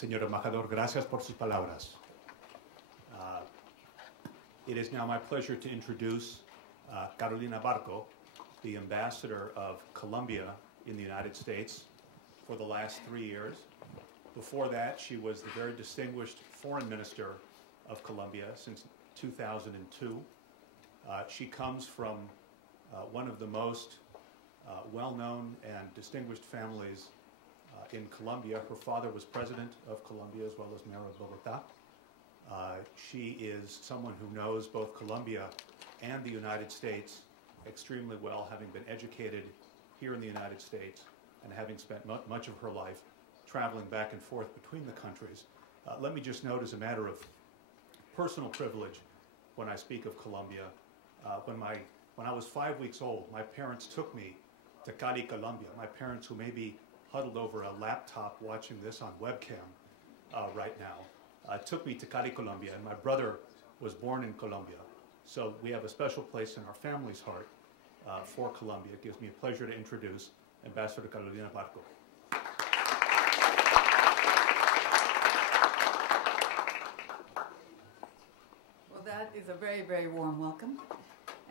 Señor embajador, gracias por sus palabras. It is now my pleasure to introduce Carolina Barco, the ambassador of Colombia in the United States for the last 3 years. Before that, she was the very distinguished foreign minister of Colombia since 2002. She comes from one of the most well-known and distinguished families in Colombia. Her father was president of Colombia as well as mayor of Bogota. She is someone who knows both Colombia and the United States extremely well, having been educated here in the United States and having spent much of her life traveling back and forth between the countries. Let me just note, as a matter of personal privilege, when I speak of Colombia, when I was 5 weeks old, my parents took me to Cali, Colombia. My parents, who may be huddled over a laptop watching this on webcam right now, took me to Cali, Colombia, and my brother was born in Colombia. So we have a special place in our family's heart for Colombia. It gives me a pleasure to introduce Ambassador Carolina Barco. Well, that is a very, very warm welcome.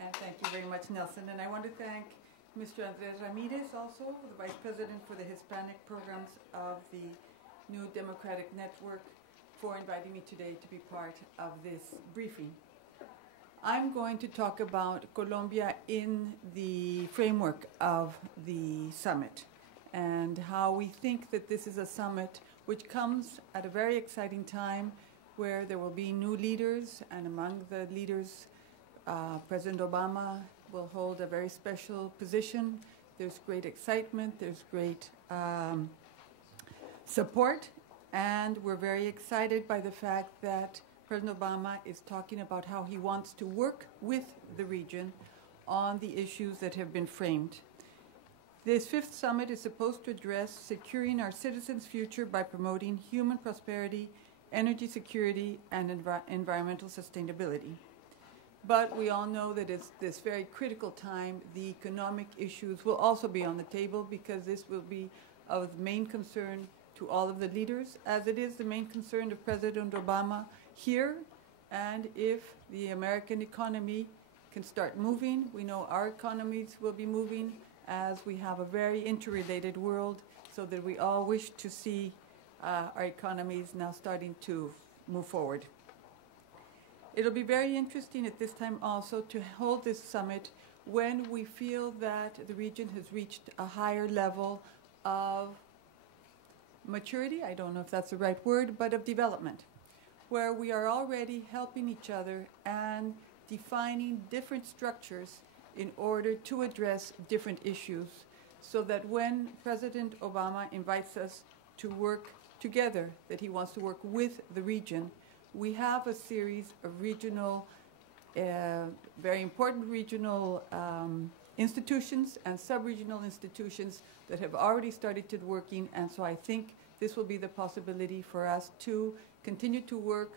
And thank you very much, Nelson. And I want to thank Mr. Andres Ramirez, also the Vice President for the Hispanic Programs of the New Democratic Network, for inviting me today to be part of this briefing. I'm going to talk about Colombia in the framework of the summit and how we think that this is a summit which comes at a very exciting time where there will be new leaders, and among the leaders, President Obama will hold a very special position. There's great excitement, there's great support, and we're very excited by the fact that President Obama is talking about how he wants to work with the region on the issues that have been framed. This fifth summit is supposed to address securing our citizens' future by promoting human prosperity, energy security, and environmental sustainability. But we all know that it's this very critical time. The economic issues will also be on the table because this will be of main concern to all of the leaders, as it is the main concern of President Obama here. And if the American economy can start moving, we know our economies will be moving as we have a very interrelated world, so that we all wish to see our economies now starting to move forward. It'll be very interesting at this time also to hold this summit when we feel that the region has reached a higher level of maturity, I don't know if that's the right word, but of development, where we are already helping each other and defining different structures in order to address different issues, so that when President Obama invites us to work together, that he wants to work with the region, we have a series of regional, very important regional institutions and sub-regional institutions that have already started to working, and so I think this will be the possibility for us to continue to work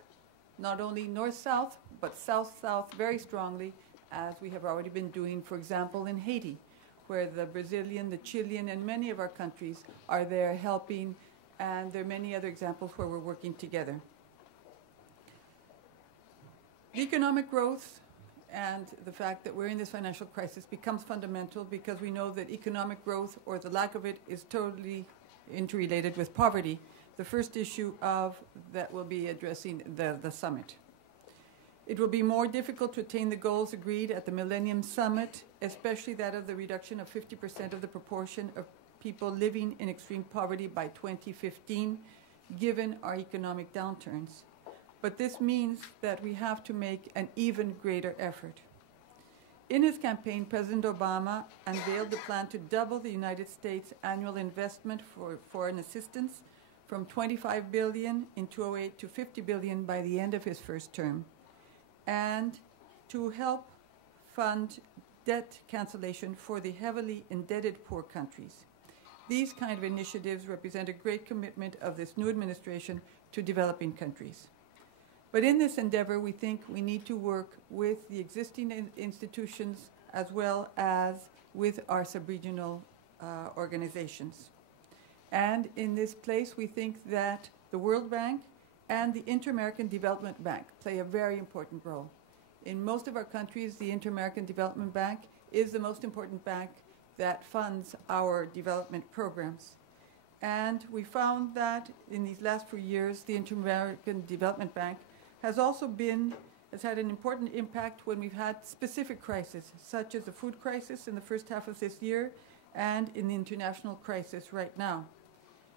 not only north-south, but south-south very strongly, as we have already been doing, for example, in Haiti, where the Brazilian, the Chilean, and many of our countries are there helping, and there are many other examples where we're working together. The economic growth and the fact that we're in this financial crisis becomes fundamental because we know that economic growth, or the lack of it, is totally interrelated with poverty, the first issue of that will be addressing the summit. It will be more difficult to attain the goals agreed at the Millennium Summit, especially that of the reduction of 50% of the proportion of people living in extreme poverty by 2015, given our economic downturns. But this means that we have to make an even greater effort. In his campaign, President Obama unveiled the plan to double the United States annual investment for foreign assistance from $25 billion in 2008 to $50 billion by the end of his first term, and to help fund debt cancellation for the heavily indebted poor countries. These kind of initiatives represent a great commitment of this new administration to developing countries. But in this endeavor, we think we need to work with the existing institutions as well as with our sub-regional organizations. And in this place, we think that the World Bank and the Inter-American Development Bank play a very important role. In most of our countries, the Inter-American Development Bank is the most important bank that funds our development programs. And we found that in these last few years, the Inter-American Development Bank has had an important impact when we've had specific crises, such as the food crisis in the first half of this year and in the international crisis right now.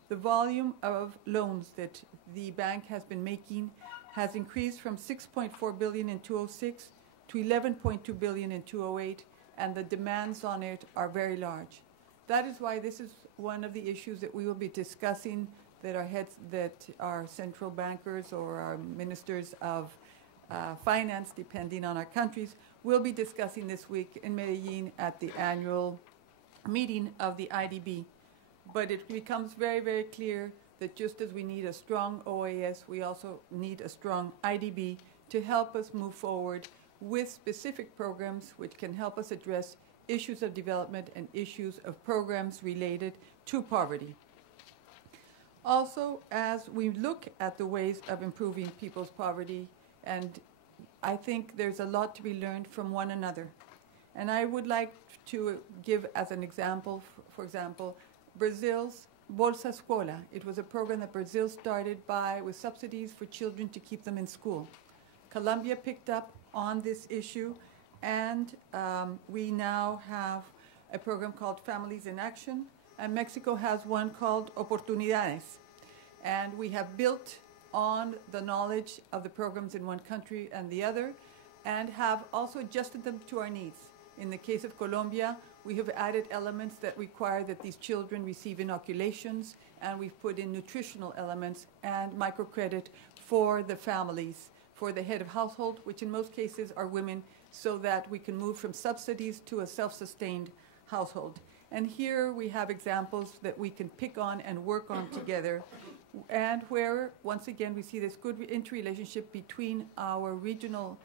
The volume of loans that the bank has been making has increased from 6.4 billion in 2006 to 11.2 billion in 2008, and the demands on it are very large. That is why this is one of the issues that we will be discussing, that our central bankers or our ministers of finance, depending on our countries, will be discussing this week in Medellin at the annual meeting of the IDB. But it becomes very, very clear that just as we need a strong OAS, we also need a strong IDB to help us move forward with specific programs which can help us address issues of development and issues of programs related to poverty. Also, as we look at the ways of improving people's poverty, and I think there's a lot to be learned from one another. And I would like to give as an example, for example, Brazil's Bolsa Escola. It was a program that Brazil started with subsidies for children to keep them in school. Colombia picked up on this issue, and we now have a program called Families in Action, and Mexico has one called Oportunidades. And we have built on the knowledge of the programs in one country and the other, and have also adjusted them to our needs. In the case of Colombia, we have added elements that require that these children receive inoculations, and we've put in nutritional elements and microcredit for the families, for the head of household, which in most cases are women, so that we can move from subsidies to a self-sustained household. And here we have examples that we can pick on and work on together, and where, once again, we see this good interrelationship between our regional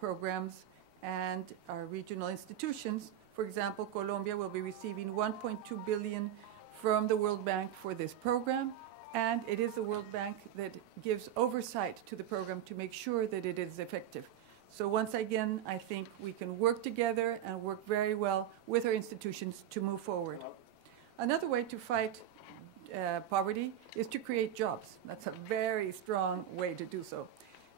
programs and our regional institutions. For example, Colombia will be receiving 1.2 billion from the World Bank for this program, and it is the World Bank that gives oversight to the program to make sure that it is effective. So once again, I think we can work together and work very well with our institutions to move forward. Another way to fight poverty is to create jobs. That's a very strong way to do so.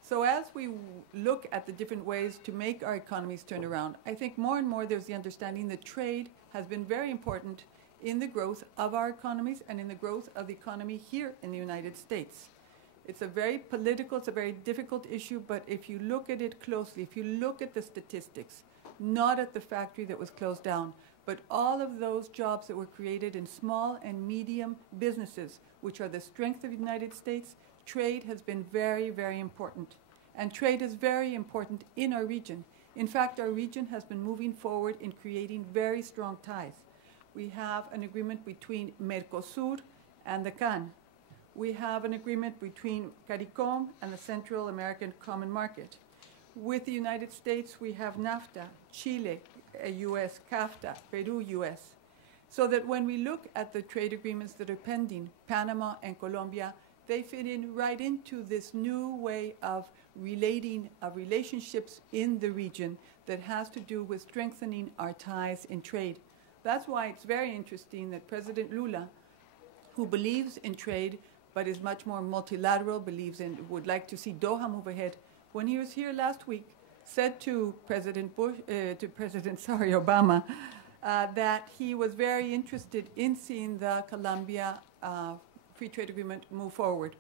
So as we look at the different ways to make our economies turn around, I think more and more there's the understanding that trade has been very important in the growth of our economies and in the growth of the economy here in the United States. It's a very difficult issue, but if you look at it closely, if you look at the statistics, not at the factory that was closed down, but all of those jobs that were created in small and medium businesses, which are the strength of the United States, trade has been very, very important. And trade is very important in our region. In fact, our region has been moving forward in creating very strong ties. We have an agreement between Mercosur and the CAN. We have an agreement between CARICOM and the Central American Common Market. With the United States, we have NAFTA, Chile, US, CAFTA, Peru, US. So that when we look at the trade agreements that are pending, Panama and Colombia, they fit in right into this new way of relationships in the region that has to do with strengthening our ties in trade. That's why it's very interesting that President Lula, who believes in trade but is much more multilateral, would like to see Doha move ahead, when he was here last week, said to President Obama, that he was very interested in seeing the Colombia free trade agreement move forward,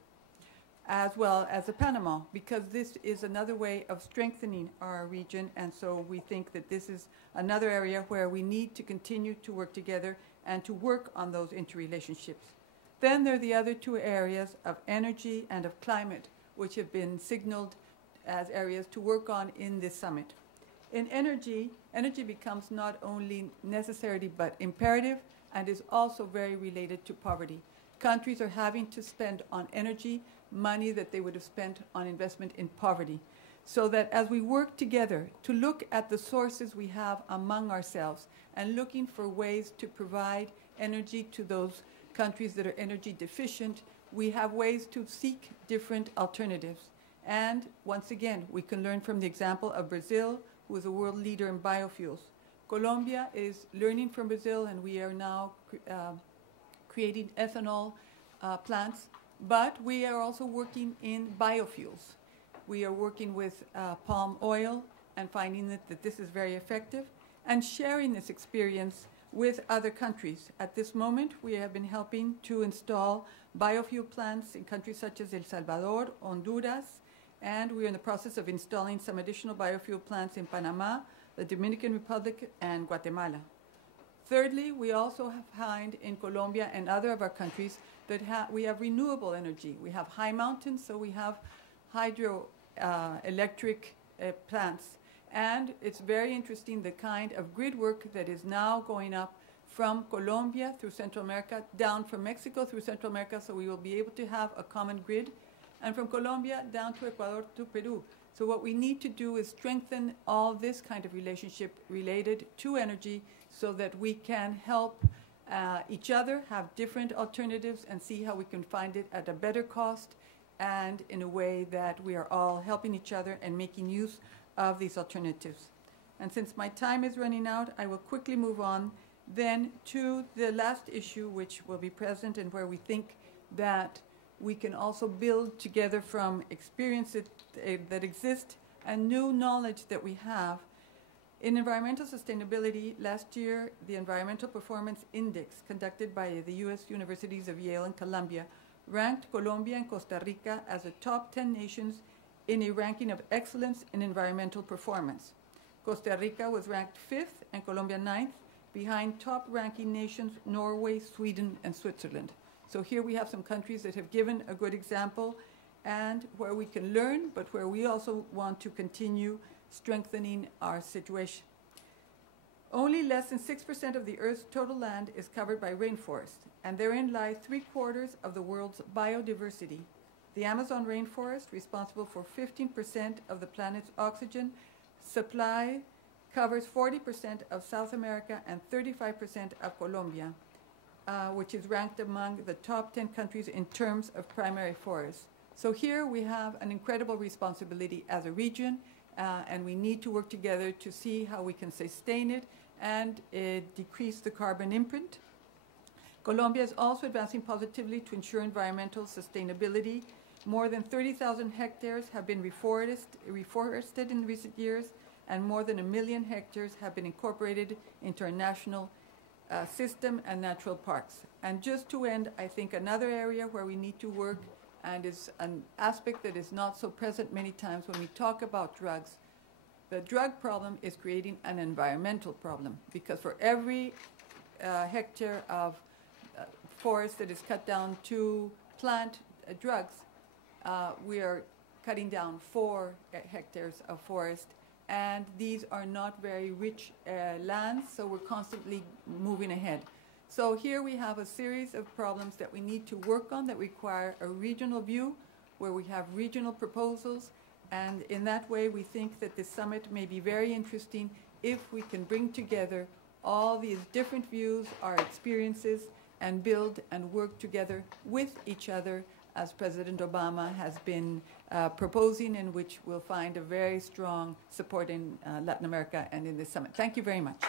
as well as the Panama, because this is another way of strengthening our region, and so we think that this is another area where we need to continue to work together and to work on those interrelationships. Then there are the other two areas of energy and of climate, which have been signaled as areas to work on in this summit. In energy becomes not only necessary but imperative, and is also very related to poverty. Countries are having to spend on energy money that they would have spent on investment in poverty. So that as we work together to look at the sources we have among ourselves and looking for ways to provide energy to those countries that are energy deficient. We have ways to seek different alternatives. And once again, we can learn from the example of Brazil, who is a world leader in biofuels. Colombia is learning from Brazil, and we are now creating ethanol plants, but we are also working in biofuels. We are working with palm oil and finding that this is very effective and sharing this experience with other countries. At this moment, we have been helping to install biofuel plants in countries such as El Salvador, Honduras, and we are in the process of installing some additional biofuel plants in Panama, the Dominican Republic, and Guatemala. Thirdly, we also find in Colombia and other of our countries that we have renewable energy. We have high mountains, so we have hydroelectric plants. And it's very interesting the kind of grid work that is now going up from Colombia through Central America, down from Mexico through Central America, so we will be able to have a common grid, and from Colombia down to Ecuador to Peru. So what we need to do is strengthen all this kind of relationship related to energy so that we can help each other have different alternatives and see how we can find it at a better cost and in a way that we are all helping each other and making use of these alternatives. And since my time is running out, I will quickly move on then to the last issue, which will be present and where we think that we can also build together from experiences that exist and new knowledge that we have. In environmental sustainability, last year, the Environmental Performance Index conducted by the U.S. universities of Yale and Columbia ranked Colombia and Costa Rica as the top 10 nations in a ranking of excellence in environmental performance. Costa Rica was ranked 5th and Colombia 9th, behind top-ranking nations Norway, Sweden, and Switzerland. So here we have some countries that have given a good example and where we can learn, but where we also want to continue strengthening our situation. Only less than 6% of the Earth's total land is covered by rainforest, and therein lie 3/4 of the world's biodiversity. The Amazon rainforest, responsible for 15% of the planet's oxygen supply, covers 40% of South America and 35% of Colombia, which is ranked among the top 10 countries in terms of primary forests. So here we have an incredible responsibility as a region, and we need to work together to see how we can sustain it and decrease the carbon imprint. Colombia is also advancing positively to ensure environmental sustainability. More than 30,000 hectares have been reforested in recent years, and more than 1 million hectares have been incorporated into our national system and natural parks. And just to end, I think another area where we need to work, and is an aspect that is not so present many times when we talk about drugs, the drug problem is creating an environmental problem, because for every hectare of forest that is cut down to plant drugs, we are cutting down 4 hectares of forest, and these are not very rich lands, so we're constantly moving ahead. So here we have a series of problems that we need to work on that require a regional view, where we have regional proposals, and in that way we think that this summit may be very interesting if we can bring together all these different views, our experiences, and build and work together with each other, as President Obama has been proposing, and which will find a very strong support in Latin America and in this summit. Thank you very much.